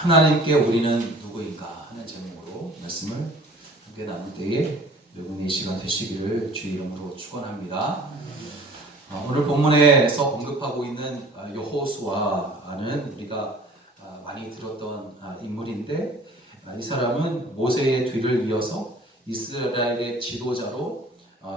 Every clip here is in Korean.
하나님께 우리는 누구인가 하는 제목으로 말씀을 함께 나눌 때에 여러분의 시간 되시기를 주의 이름으로 축원합니다. 오늘 본문에서 언급하고 있는 여호수아는 우리가 많이 들었던 인물인데, 이 사람은 모세의 뒤를 이어서 이스라엘의 지도자로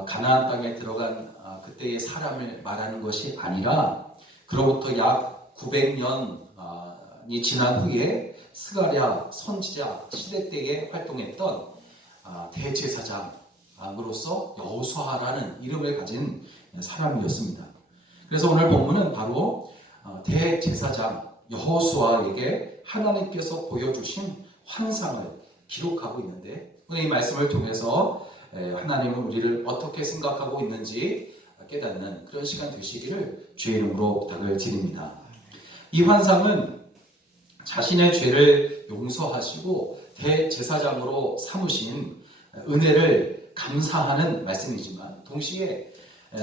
가나안 땅에 들어간 그때의 사람을 말하는 것이 아니라, 그로부터 약 900년이 지난 후에 스가랴 선지자 시대 때에 활동했던 대제사장으로서 여호수아라는 이름을 가진 사람이었습니다. 그래서 오늘 본문은 바로 대제사장 여호수아에게 하나님께서 보여주신 환상을 기록하고 있는데, 오늘 이 말씀을 통해서 하나님은 우리를 어떻게 생각하고 있는지 깨닫는 그런 시간 되시기를 주의 이름으로 부탁을 드립니다. 이 환상은 자신의 죄를 용서하시고 대제사장으로 삼으신 은혜를 감사하는 말씀이지만, 동시에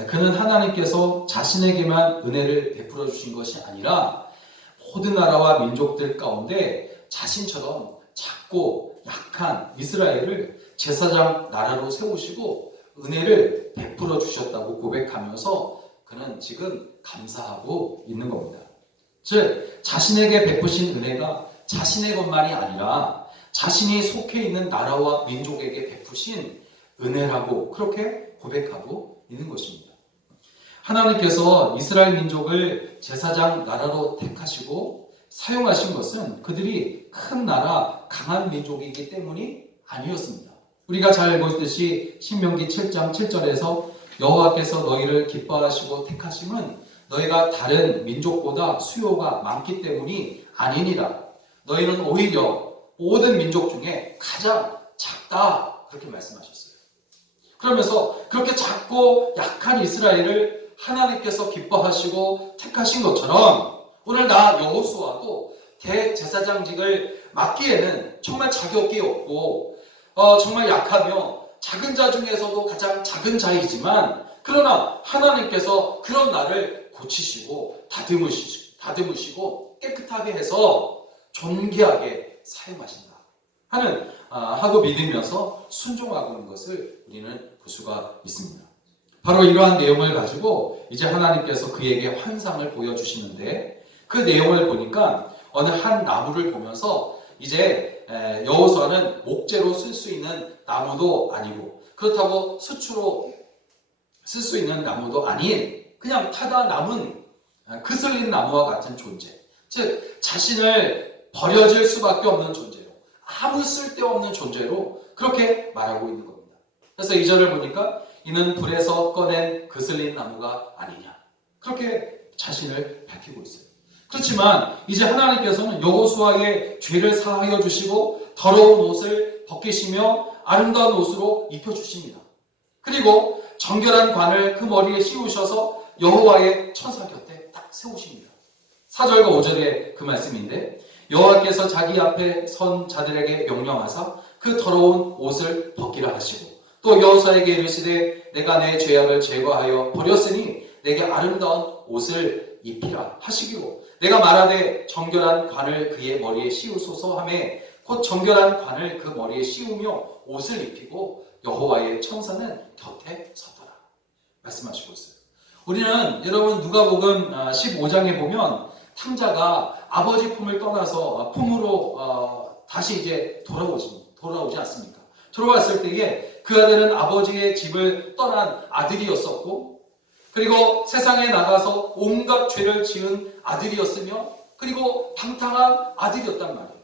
그는 하나님께서 자신에게만 은혜를 베풀어 주신 것이 아니라 모든 나라와 민족들 가운데 자신처럼 작고 약한 이스라엘을 제사장 나라로 세우시고 은혜를 베풀어 주셨다고 고백하면서 그는 지금 감사하고 있는 겁니다. 즉, 자신에게 베푸신 은혜가 자신의 것만이 아니라 자신이 속해 있는 나라와 민족에게 베푸신 은혜라고 그렇게 고백하고 있는 것입니다. 하나님께서 이스라엘 민족을 제사장 나라로 택하시고 사용하신 것은 그들이 큰 나라, 강한 민족이기 때문이 아니었습니다. 우리가 잘 알고 있듯이 신명기 7장 7절에서 여호와께서 너희를 기뻐하시고 택하심은 너희가 다른 민족보다 수요가 많기 때문이 아니니라. 너희는 오히려 모든 민족 중에 가장 작다, 그렇게 말씀하셨어요. 그러면서 그렇게 작고 약한 이스라엘을 하나님께서 기뻐하시고 택하신 것처럼 오늘 나 여호수아도 대제사장직을 맡기에는 정말 자격이 없고 정말 약하며 작은 자 중에서도 가장 작은 자이지만, 그러나 하나님께서 그런 나를 고치시고 다듬으시고 깨끗하게 해서 존귀하게 사용하신다 하고 믿으면서 순종하고 있는 것을 우리는 볼 수가 있습니다. 바로 이러한 내용을 가지고 이제 하나님께서 그에게 환상을 보여주시는데, 그 내용을 보니까 어느 한 나무를 보면서 이제 여호수아는 목재로 쓸 수 있는 나무도 아니고 그렇다고 수추로 쓸 수 있는 나무도 아닌 그냥 타다 남은 그슬린 나무와 같은 존재, 즉 자신을 버려질 수밖에 없는 존재로, 아무 쓸데없는 존재로 그렇게 말하고 있는 겁니다. 그래서 2절을 보니까 이는 불에서 꺼낸 그슬린 나무가 아니냐, 그렇게 자신을 밝히고 있어요. 그렇지만 이제 하나님께서는 여호수아의 죄를 사하여 주시고 더러운 옷을 벗기시며 아름다운 옷으로 입혀주십니다. 그리고 정결한 관을 그 머리에 씌우셔서 여호와의 천사 곁에 딱 세우십니다. 4절과 5절의 그 말씀인데, 여호와께서 자기 앞에 선 자들에게 명령하사 그 더러운 옷을 벗기라 하시고, 또 여호수아에게 이르시되 내가 내 죄악을 제거하여 버렸으니 내게 아름다운 옷을 입히라 하시기로, 내가 말하되 정결한 관을 그의 머리에 씌우소서 하매 곧 정결한 관을 그 머리에 씌우며 옷을 입히고 여호와의 천사는 곁에 섰더라 말씀하시고 있어요. 우리는 여러분 누가복음 15장에 보면 탕자가 아버지 품을 떠나서 품으로 다시 이제 돌아오지 않습니까? 돌아왔을 때에 그 아들은 아버지의 집을 떠난 아들이었었고, 그리고 세상에 나가서 온갖 죄를 지은 아들이었으며, 그리고 방탕한 아들이었단 말이에요.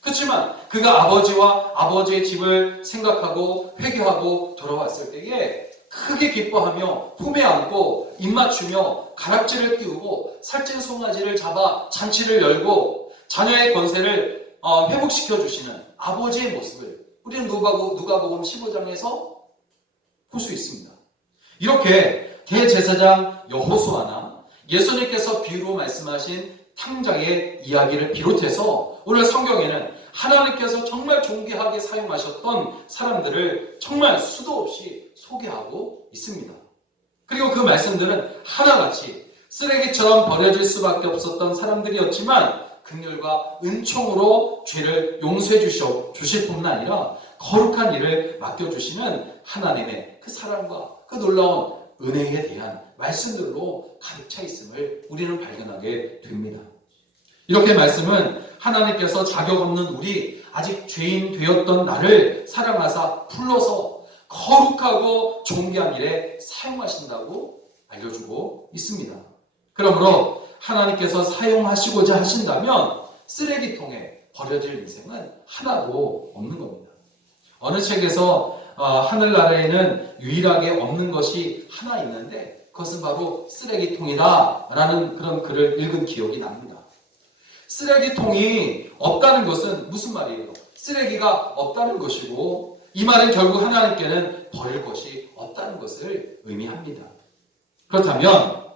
그렇지만 그가 아버지와 아버지의 집을 생각하고 회개하고 돌아왔을 때에 크게 기뻐하며 품에 안고 입맞추며 가락지를 띄우고 살찐 송아지를 잡아 잔치를 열고 자녀의 권세를 회복시켜 주시는 아버지의 모습을 우리는 누가복음 15장에서 볼 수 있습니다. 이렇게 대제사장 여호수아나 예수님께서 비유로 말씀하신 탕자의 이야기를 비롯해서 오늘 성경에는 하나님께서 정말 존귀하게 사용하셨던 사람들을 정말 수도 없이 소개하고 있습니다. 그리고 그 말씀들은 하나같이 쓰레기처럼 버려질 수밖에 없었던 사람들이었지만 긍휼과 은총으로 죄를 용서해 주실 뿐만 아니라 거룩한 일을 맡겨주시는 하나님의 그 사랑과 그 놀라운 은혜에 대한 말씀들로 가득 차 있음을 우리는 발견하게 됩니다. 이렇게 말씀은 하나님께서 자격 없는 우리 아직 죄인 되었던 나를 사랑하사 불러서 거룩하고 존귀한 일에 사용하신다고 알려주고 있습니다. 그러므로 하나님께서 사용하시고자 하신다면 쓰레기통에 버려질 인생은 하나도 없는 겁니다. 어느 책에서 하늘나라에는 유일하게 없는 것이 하나 있는데 그것은 바로 쓰레기통이다 라는 그런 글을 읽은 기억이 납니다. 쓰레기통이 없다는 것은 무슨 말이에요? 쓰레기가 없다는 것이고 이 말은 결국 하나님께는 버릴 것이 없다는 것을 의미합니다. 그렇다면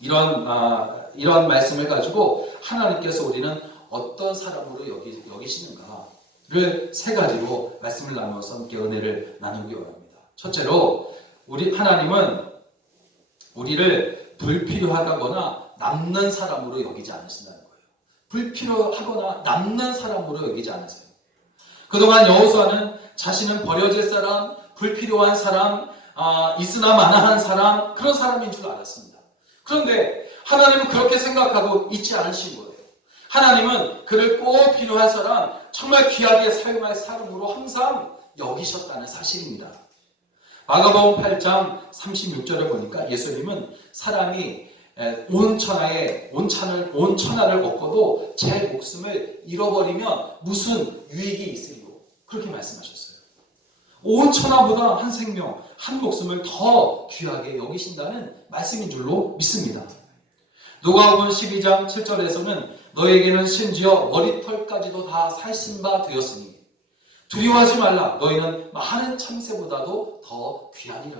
이런 말씀을 가지고 하나님께서 우리는 어떤 사람으로 여기시는가를 세 가지로 말씀을 나누어서 함께 은혜를 나누기 원합니다. 첫째로 하나님은 우리를 불필요하다거나 남는 사람으로 여기지 않으신다는 거예요. 불필요하거나 남는 사람으로 여기지 않으세요. 그동안 여호수아는 자신은 버려질 사람, 불필요한 사람, 있으나 마나한 사람, 그런 사람인 줄 알았습니다. 그런데 하나님은 그렇게 생각하고 있지 않으신 거예요. 하나님은 그를 꼭 필요한 사람, 정말 귀하게 사용할 사람으로 항상 여기셨다는 사실입니다. 마가복음 8장 36절을 보니까 예수님은 사람이 온 천하를 얻고도 제 목숨을 잃어버리면 무슨 유익이 있으리요? 그렇게 말씀하셨어요. 온 천하보다 한 생명, 한 목숨을 더 귀하게 여기신다는 말씀인 줄로 믿습니다. 누가복음 12장 7절에서는 너에게는 심지어 머리털까지도 다 살신 바 되었으니 두려워하지 말라. 너희는 많은 참새보다도 더 귀하니라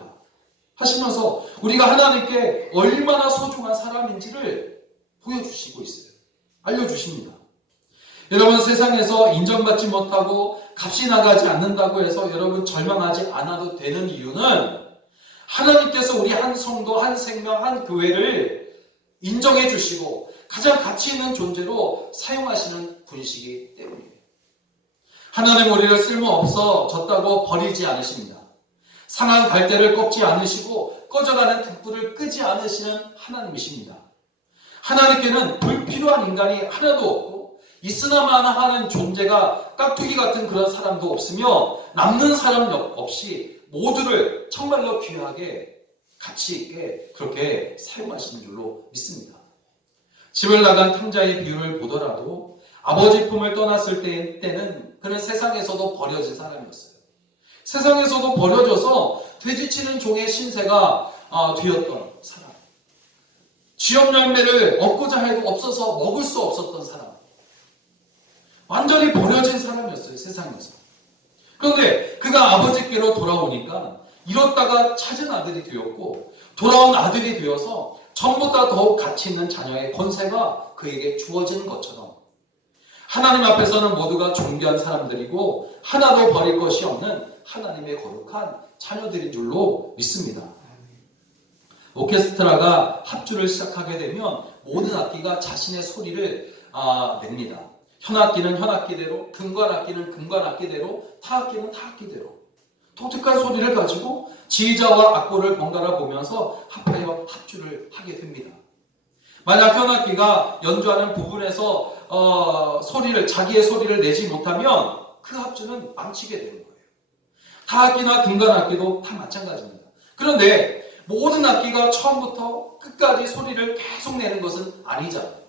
하시면서 우리가 하나님께 얼마나 소중한 사람인지를 보여주시고 있어요. 알려주십니다. 여러분, 세상에서 인정받지 못하고 값이 나가지 않는다고 해서 여러분 절망하지 않아도 되는 이유는 하나님께서 우리 한 성도, 한 생명, 한 교회를 인정해 주시고 가장 가치 있는 존재로 사용하시는 분이시기 때문이에요. 하나님 우리를 쓸모없어졌다고 버리지 않으십니다. 상한 갈대를 꺾지 않으시고 꺼져가는 등불을 끄지 않으시는 하나님이십니다. 하나님께는 불필요한 인간이 하나도 없고 있으나마나 하는 존재가 깍두기 같은 그런 사람도 없으며 남는 사람 없이 모두를 정말로 귀하게 가치 있게 그렇게 사용하시는 줄로 믿습니다. 집을 나간 탕자의 비유를 보더라도 아버지 품을 떠났을 때는 그는 세상에서도 버려진 사람이었어요. 세상에서도 버려져서 돼지치는 종의 신세가 되었던 사람. 쥐업 열매를 얻고자 해도 없어서 먹을 수 없었던 사람. 완전히 버려진 사람이었어요, 세상에서. 그런데 그가 아버지께로 돌아오니까 잃었다가 찾은 아들이 되었고 돌아온 아들이 되어서 전보다 더욱 가치 있는 자녀의 권세가 그에게 주어지는 것처럼 하나님 앞에서는 모두가 존귀한 사람들이고 하나도 버릴 것이 없는 하나님의 거룩한 자녀들인 줄로 믿습니다. 오케스트라가 합주를 시작하게 되면 모든 악기가 자신의 소리를 냅니다. 현악기는 현악기대로, 금관악기는 금관악기대로, 타악기는 타악기대로 독특한 소리를 가지고 지휘자와 악보를 번갈아 보면서 합하여 합주를 하게 됩니다. 만약 현악기가 연주하는 부분에서 자기의 소리를 내지 못하면 그 합주는 망치게 되는 거예요. 타악기나 금관악기도 다 마찬가지입니다. 그런데 모든 악기가 처음부터 끝까지 소리를 계속 내는 것은 아니잖아요.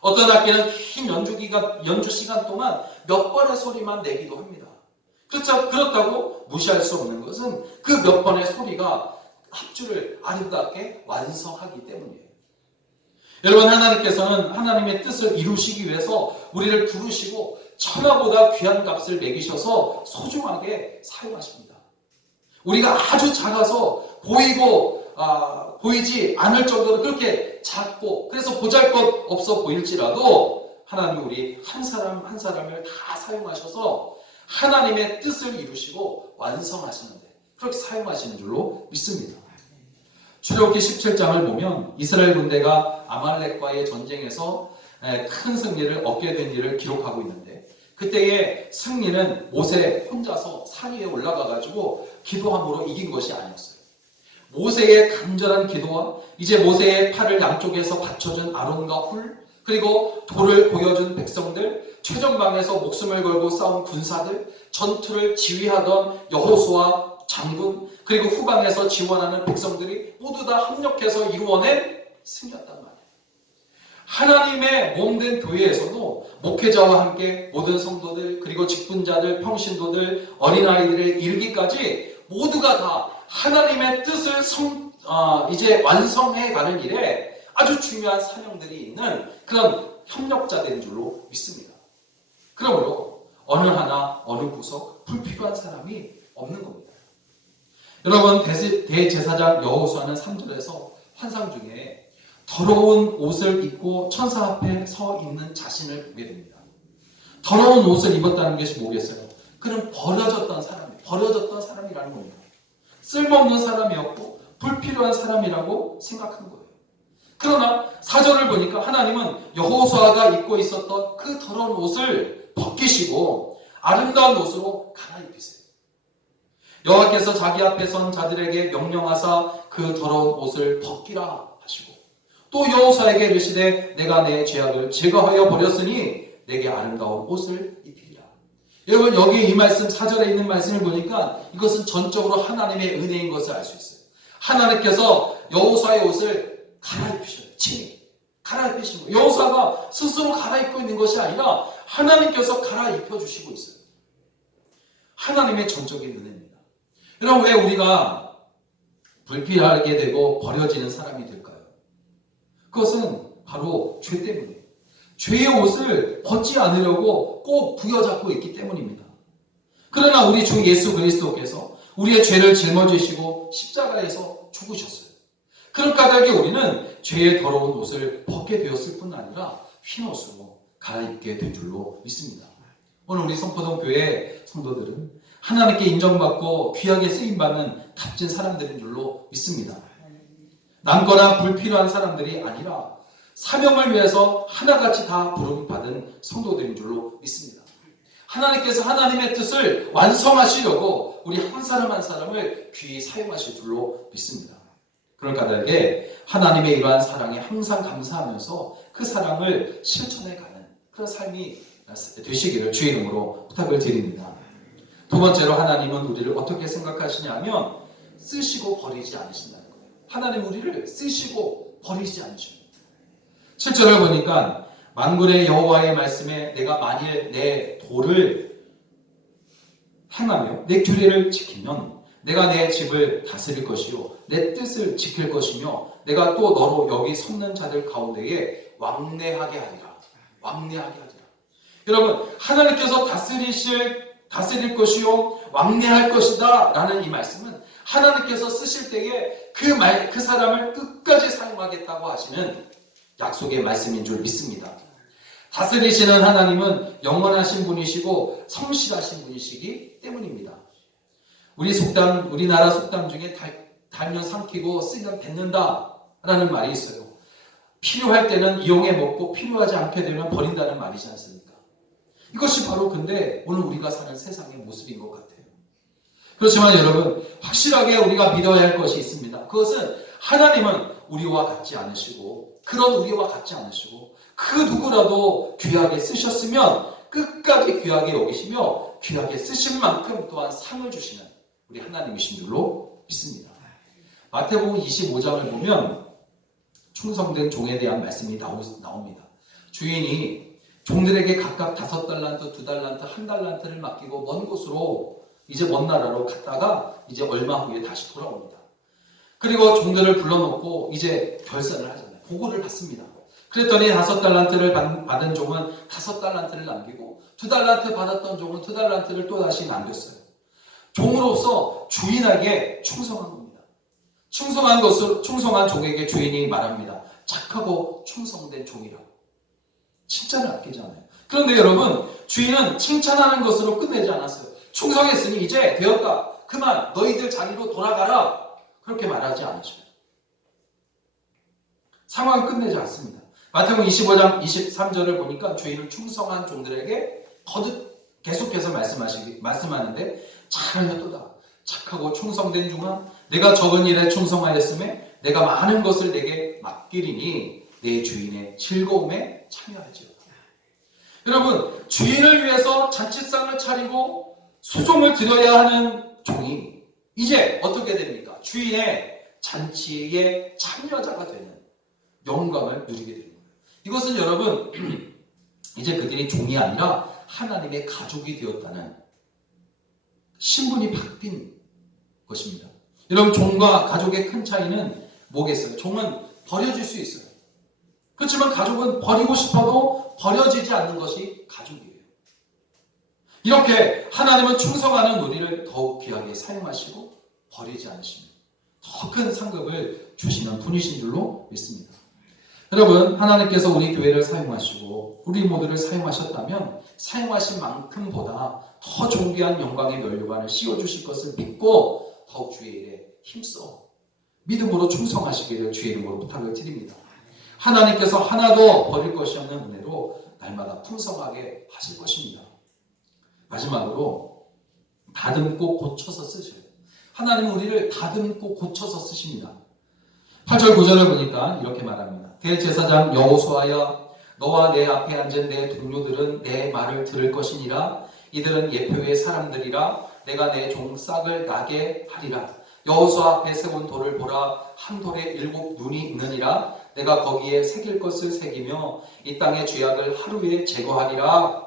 어떤 악기는 긴 연주 시간 동안 몇 번의 소리만 내기도 합니다. 그렇다고 무시할 수 없는 것은 그 몇 번의 소리가 합주를 아름답게 완성하기 때문이에요. 여러분, 하나님께서는 하나님의 뜻을 이루시기 위해서 우리를 부르시고 천하보다 귀한 값을 매기셔서 소중하게 사용하십니다. 우리가 아주 작아서 보이지 않을 정도로 그렇게 작고 그래서 보잘것없어 보일지라도 하나님이 우리 한 사람 한 사람을 다 사용하셔서 하나님의 뜻을 이루시고 완성하시는데 그렇게 사용하시는 줄로 믿습니다. 출애굽기 17장을 보면 이스라엘 군대가 아말렉과의 전쟁에서 큰 승리를 얻게 된 일을 기록하고 있는데, 그때의 승리는 모세 혼자서 산 위에 올라가 가지고 기도함으로 이긴 것이 아니었어요. 모세의 간절한 기도와 이제 모세의 팔을 양쪽에서 받쳐준 아론과 훌, 그리고 돌을 보여준 백성들, 최전방에서 목숨을 걸고 싸운 군사들, 전투를 지휘하던 여호수아 장군, 그리고 후방에서 지원하는 백성들이 모두 다 합력해서 이루어낸 승리였단 말이에요. 하나님의 몸된 교회에서도 목회자와 함께 모든 성도들, 그리고 직분자들, 평신도들, 어린아이들의 일기까지 모두가 다 하나님의 뜻을 이제 완성해가는 일에 아주 중요한 사명들이 있는 그런 협력자들인 줄로 믿습니다. 그러므로 어느 하나, 어느 구석 불필요한 사람이 없는 겁니다. 여러분, 대제사장 여호수아는 3절에서 환상 중에 더러운 옷을 입고 천사 앞에 서 있는 자신을 보게 됩니다. 더러운 옷을 입었다는 것이 뭐겠어요? 그는 버려졌던 사람이라는 겁니다. 쓸모없는 사람이었고 불필요한 사람이라고 생각한 거예요. 그러나 4절을 보니까 하나님은 여호수아가 입고 있었던 그 더러운 옷을 벗기시고 아름다운 옷으로 갈아입히세요. 여호와께서 자기 앞에 선 자들에게 명령하사 그 더러운 옷을 벗기라 하시고, 또 여호수아에게 이르시되 내가 내 죄악을 제거하여 버렸으니 내게 아름다운 옷을 입히리라. 여러분, 여기 이 말씀 4절에 있는 말씀을 보니까 이것은 전적으로 하나님의 은혜인 것을 알 수 있어요. 하나님께서 여호수아의 옷을 갈아입히셔요. 친히 갈아입히신 거예요. 여호수아가 스스로 갈아입고 있는 것이 아니라 하나님께서 갈아입혀 주시고 있어요. 하나님의 전적인 은혜입니다. 여러분, 왜 우리가 불필요하게 되고 버려지는 사람이 될까요? 그것은 바로 죄 때문이에요. 죄의 옷을 벗지 않으려고 꼭 부여잡고 있기 때문입니다. 그러나 우리 주 예수 그리스도께서 우리의 죄를 짊어지시고 십자가에서 죽으셨어요. 그런 까닭에 우리는 죄의 더러운 옷을 벗게 되었을 뿐 아니라 흰 옷으로 갈아입게 된 줄로 믿습니다. 오늘 우리 성포동 교회 성도들은 하나님께 인정받고 귀하게 쓰임받는 값진 사람들인 줄로 믿습니다. 남거나 불필요한 사람들이 아니라 사명을 위해서 하나같이 다 부름받은 성도들인 줄로 믿습니다. 하나님께서 하나님의 뜻을 완성하시려고 우리 한 사람 한 사람을 귀히 사용하실 줄로 믿습니다. 그런 까닭에 하나님의 이러한 사랑에 항상 감사하면서 그 사랑을 실천해가는 그런 삶이 되시기를 주의 이름으로 부탁을 드립니다. 두 번째로, 하나님은 우리를 어떻게 생각하시냐면 쓰시고 버리지 않으신다는 거예요. 하나님 우리를 쓰시고 버리지 않으십니다. 7절을 보니까 만군의 여호와의 말씀에 내가 만일 내 도를 행하며 내 규례를 지키면 내가 내 집을 다스릴 것이요 내 뜻을 지킬 것이며 내가 또 너로 여기 섰는 자들 가운데에 왕래하게 하리라. 왕래하게 하리라. 여러분, 하나님께서 다스릴 것이요 왕래할 것이다 라는 이 말씀은 하나님께서 쓰실 때에 그 사람을 끝까지 사용하겠다고 하시는 약속의 말씀인 줄 믿습니다. 다스리시는 하나님은 영원하신 분이시고 성실하신 분이시기 때문입니다. 우리나라 속담 중에 달면 삼키고 쓰면 뱉는다 라는 말이 있어요. 필요할 때는 이용해 먹고 필요하지 않게 되면 버린다는 말이지 않습니까? 이것이 바로 근데 오늘 우리가 사는 세상의 모습인 것 같아요. 그렇지만 여러분, 확실하게 우리가 믿어야 할 것이 있습니다. 그것은 하나님은 우리와 같지 않으시고 그 누구라도 귀하게 쓰셨으면 끝까지 귀하게 여기시며 귀하게 쓰신 만큼 또한 상을 주시는 우리 하나님이신 줄로 믿습니다. 마태복음 25장을 보면 충성된 종에 대한 말씀이 나옵니다. 주인이 종들에게 각각 5달란트, 2달란트, 1달란트를 맡기고 먼 곳으로 이제 먼 나라로 갔다가 이제 얼마 후에 다시 돌아옵니다. 그리고 종들을 불러놓고 이제 결산을 하잖아요. 보고를 받습니다. 그랬더니 5달란트를 받은 종은 5달란트를 남기고 2달란트 받았던 종은 2달란트를 또 다시 남겼어요. 종으로서 주인에게 충성한 겁니다. 충성한 종에게 주인이 말합니다. 착하고 충성된 종이라고. 칭찬을 아끼지 않아요. 그런데 여러분, 주인은 칭찬하는 것으로 끝내지 않았어요. 충성했으니 이제 되었다. 그만 너희들 자리로 돌아가라. 그렇게 말하지 않으셔요. 상황을 끝내지 않습니다. 마태복음 25장 23절을 보니까 주인은 충성한 종들에게 거듭 계속해서 말씀하는데 잘하였도다. 착하고 충성된 종아, 내가 적은 일에 충성하였음에 내가 많은 것을 내게 맡기리니 내 주인의 즐거움에 참여하지어다. 여러분, 주인을 위해서 잔치상을 차리고 수종을 드려야 하는 종이 이제 어떻게 됩니까? 주인의 잔치의 참여자가 되는 영광을 누리게 됩니다. 이것은 여러분 이제 그들이 종이 아니라 하나님의 가족이 되었다는 신분이 바뀐 것입니다. 여러분, 종과 가족의 큰 차이는 뭐겠어요? 종은 버려질 수 있어요. 그렇지만 가족은 버리고 싶어도 버려지지 않는 것이 가족이에요. 이렇게 하나님은 충성하는 우리를 더욱 귀하게 사용하시고 버리지 않으시며 더 큰 상급을 주시는 분이신 줄로 믿습니다. 여러분, 하나님께서 우리 교회를 사용하시고 우리 모두를 사용하셨다면 사용하신 만큼보다 더 존귀한 영광의 면류관을 씌워주실 것을 믿고 더욱 주의 일에 힘써 믿음으로 충성하시기를 주의 이름으로 부탁을 드립니다. 하나님께서 하나도 버릴 것이 없는 은혜로 날마다 풍성하게 하실 것입니다. 마지막으로 다듬고 고쳐서 쓰셔요. 하나님은 우리를 다듬고 고쳐서 쓰십니다. 8절 9절을 보니까 이렇게 말합니다. 대제사장 여호수아야, 너와 내 앞에 앉은 내 동료들은 내 말을 들을 것이니라. 이들은 예표의 사람들이라. 내가 내 종 싹을 나게 하리라. 여호수아 앞에 세운 돌을 보라. 한 돌에 7 눈이 있느니라. 내가 거기에 새길 것을 새기며 이 땅의 죄악을 하루에 제거하리라.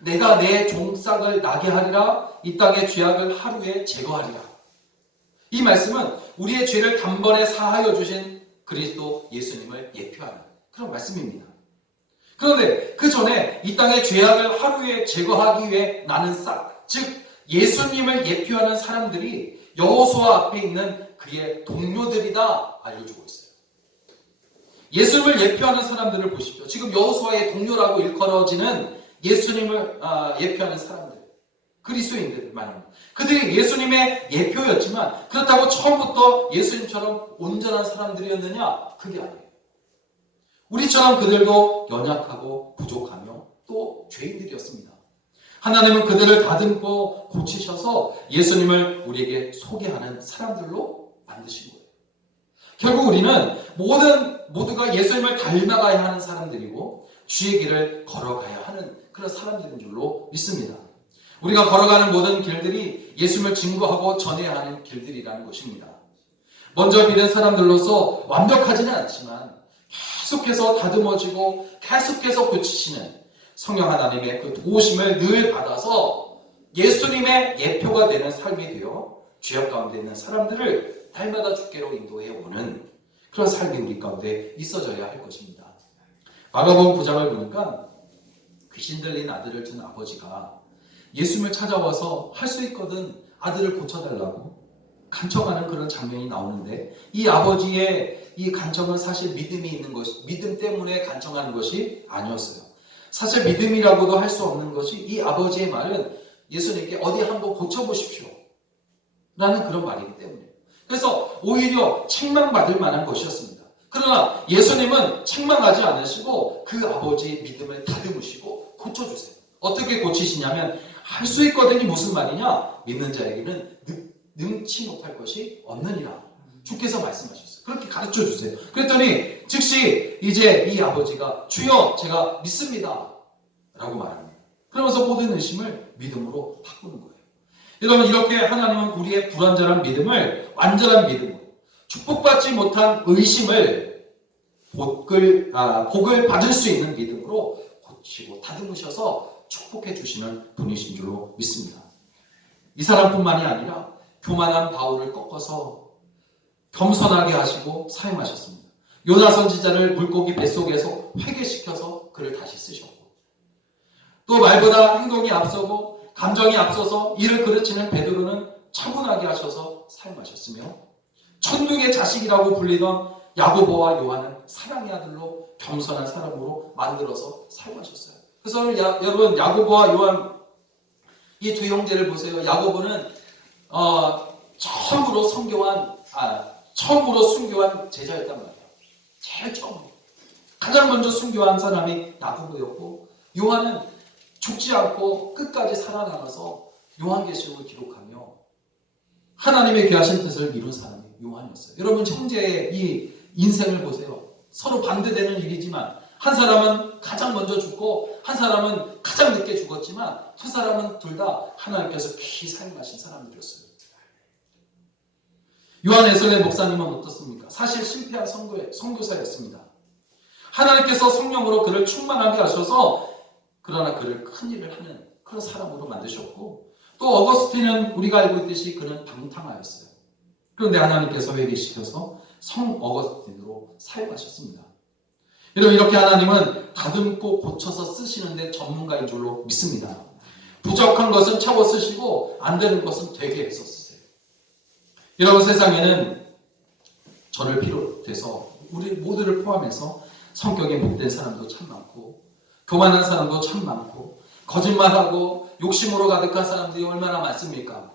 내가 내 종 싹을 나게 하리라. 이 땅의 죄악을 하루에 제거하리라. 이 말씀은 우리의 죄를 단번에 사하여 주신 그리스도 예수님을 예표하는 그런 말씀입니다. 그런데 그 전에 이 땅의 죄악을 하루에 제거하기 위해 나는 싹, 즉 예수님을 예표하는 사람들이 여호수아 앞에 있는 그의 동료들이다 알려주고 있어요. 예수님을 예표하는 사람들을 보십시오. 지금 여호수아의 동료라고 일컬어지는 예수님을 예표하는 사람들, 그리스도인들 말입니다. 그들이 예수님의 예표였지만 그렇다고 처음부터 예수님처럼 온전한 사람들이었느냐? 그게 아니에요. 우리처럼 그들도 연약하고 부족하며 또 죄인들이었습니다. 하나님은 그들을 다듬고 고치셔서 예수님을 우리에게 소개하는 사람들로 만드신 거예요. 결국 우리는 모두가 예수님을 닮아가야 하는 사람들이고 주의 길을 걸어가야 하는 그런 사람들인 줄로 믿습니다. 우리가 걸어가는 모든 길들이 예수님을 증거하고 전해야 하는 길들이라는 것입니다. 먼저 믿은 사람들로서 완벽하지는 않지만 계속해서 다듬어지고 계속해서 고치시는 성령 하나님의 그 도우심을 늘 받아서 예수님의 예표가 되는 삶이 되어 죄악 가운데 있는 사람들을 날마다 주께로 인도해 오는 그런 삶이 우리 가운데 있어져야 할 것입니다. 마가복음 9장을 보니까 귀신 들린 아들을 둔 아버지가 예수님을 찾아와서 할 수 있거든 아들을 고쳐달라고 간청하는 그런 장면이 나오는데 이 아버지의 이 간청은 사실 믿음이 있는 것이 믿음 때문에 간청하는 것이 아니었어요. 사실 믿음이라고도 할 수 없는 것이 이 아버지의 말은 예수님께 어디 한번 고쳐보십시오 라는 그런 말이기 때문에 그래서 오히려 책망받을 만한 것이었습니다. 그러나 예수님은 책망하지 않으시고 그 아버지의 믿음을 다듬으시고 고쳐주세요. 어떻게 고치시냐면 할 수 있거든이 무슨 말이냐? 믿는 자에게는 능치 못할 것이 없느니라. 주께서 말씀하셨어요. 그렇게 가르쳐 주세요. 그랬더니 즉시 이제 이 아버지가 주여 제가 믿습니다 라고 말합니다. 그러면서 모든 의심을 믿음으로 바꾸는 거예요. 여러분 이렇게 하나님은 우리의 불완전한 믿음을 완전한 믿음으로 축복받지 못한 의심을 복을 받을 수 있는 믿음으로 고치고 다듬으셔서 축복해 주시는 분이신 줄로 믿습니다. 이 사람뿐만이 아니라 교만한 바울을 꺾어서 겸손하게 하시고 사용하셨습니다. 요나 선지자를 물고기 뱃속에서 회개시켜서 그를 다시 쓰셨고 또 말보다 행동이 앞서고 감정이 앞서서 이를 그르치는 베드로는 차분하게 하셔서 사용하셨으며 천국의 자식이라고 불리던 야고보와 요한은 사랑의 아들로 겸손한 사람으로 만들어서 사용하셨어요. 그래서 여러분 야고보와 요한 이 두 형제를 보세요. 야고보는 처음으로 순교한 제자였단 말이에요. 제일 처음으로. 가장 먼저 순교한 사람이 야고보였고, 요한은 죽지 않고 끝까지 살아남아서 요한계시록을 기록하며 하나님의 귀하신 뜻을 이룬 사람이 요한이었어요. 여러분, 형제의 이 인생을 보세요. 서로 반대되는 일이지만 한 사람은 가장 먼저 죽고 한 사람은 가장 늦게 죽었지만 두 사람은 둘 다 하나님께서 귀히 사용하신 사람들이었어요. 요한 웨슬리 목사님은 어떻습니까? 사실 실패한 선교사였습니다. 하나님께서 성령으로 그를 충만하게 하셔서 그러나 그를 큰 일을 하는 그런 사람으로 만드셨고, 또 어거스틴은 우리가 알고 있듯이 그는 방탕하였어요. 그런데 하나님께서 회개시켜서 성 어거스틴으로 사용하셨습니다. 여러분, 이렇게 하나님은 다듬고 고쳐서 쓰시는데 전문가인 줄로 믿습니다. 부족한 것은 채워 쓰시고 안 되는 것은 되게 해서 쓰세요. 여러분, 세상에는 저를 비롯해서 우리 모두를 포함해서 성격이 못된 사람도 참 많고, 교만한 사람도 참 많고, 거짓말하고 욕심으로 가득한 사람들이 얼마나 많습니까?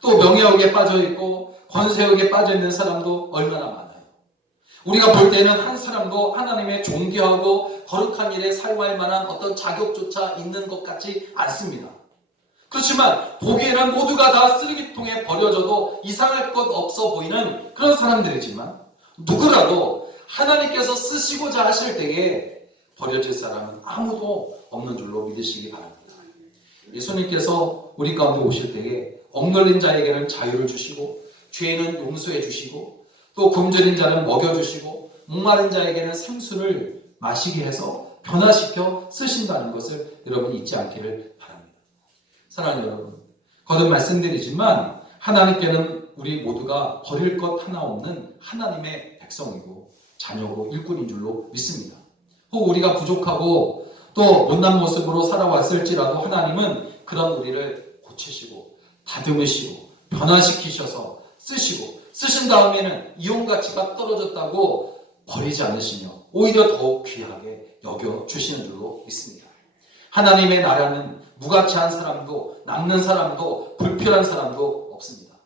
또 명예욕에 빠져있고 권세욕에 빠져있는 사람도 얼마나 많아요. 우리가 볼 때는 한 사람도 하나님의 존귀하고 거룩한 일에 사용할 만한 어떤 자격조차 있는 것 같지 않습니다. 그렇지만 보기에는 모두가 다 쓰레기통에 버려져도 이상할 것 없어 보이는 그런 사람들이지만, 누구라도 하나님께서 쓰시고자 하실 때에 버려질 사람은 아무도 없는 줄로 믿으시기 바랍니다. 예수님께서 우리 가운데 오실 때에 억눌린 자에게는 자유를 주시고, 죄인은 용서해 주시고, 또 굶주린 자는 먹여주시고, 목마른 자에게는 생수를 마시게 해서 변화시켜 쓰신다는 것을 여러분 잊지 않기를 바랍니다. 사랑하는 여러분, 거듭 말씀드리지만 하나님께는 우리 모두가 버릴 것 하나 없는 하나님의 백성이고 자녀고 일꾼인 줄로 믿습니다. 혹 우리가 부족하고 또 못난 모습으로 살아왔을지라도 하나님은 그런 우리를 고치시고 다듬으시고 변화시키셔서 쓰신 다음에는 이용가치가 떨어졌다고 버리지 않으시며 오히려 더욱 귀하게 여겨주시는 줄로 믿습니다. 하나님의 나라는 무가치한 사람도 남는 사람도 불필요한 사람도 없습니다.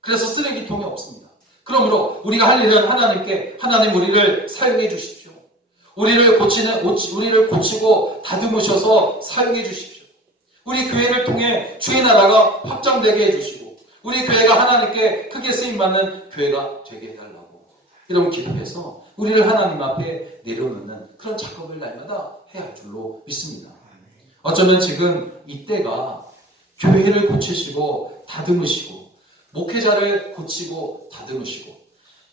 그래서 쓰레기통이 없습니다. 그러므로 우리가 할 일은 하나님께, 하나님 우리를 사용해 주십시오. 우리를 고치고 다듬으셔서 사용해 주십시오. 우리 교회를 통해 주의 나라가 확장되게 해주시고 우리 교회가 하나님께 크게 쓰임받는 교회가 되게 해달라고 이런 기도해서 우리를 하나님 앞에 내려놓는 그런 작업을 날마다 해야 할 줄로 믿습니다. 어쩌면 지금 이때가 교회를 고치시고 다듬으시고 목회자를 고치고 다듬으시고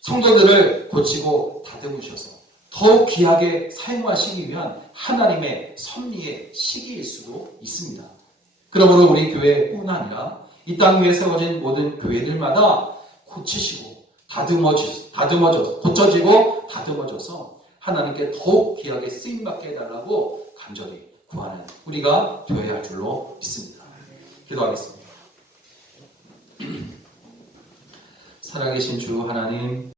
성도들을 고치고 다듬으셔서 더욱 귀하게 사용하시기 위한 하나님의 섭리의 시기일 수도 있습니다. 그러므로 우리 교회뿐 아니라 이 땅 위에 세워진 모든 교회들마다 고치시고 고쳐지고 다듬어져서 하나님께 더욱 귀하게 쓰임받게 해달라고 간절히 구하는 우리가 되어야 할 줄로 믿습니다. 기도하겠습니다. 살아계신 주 하나님,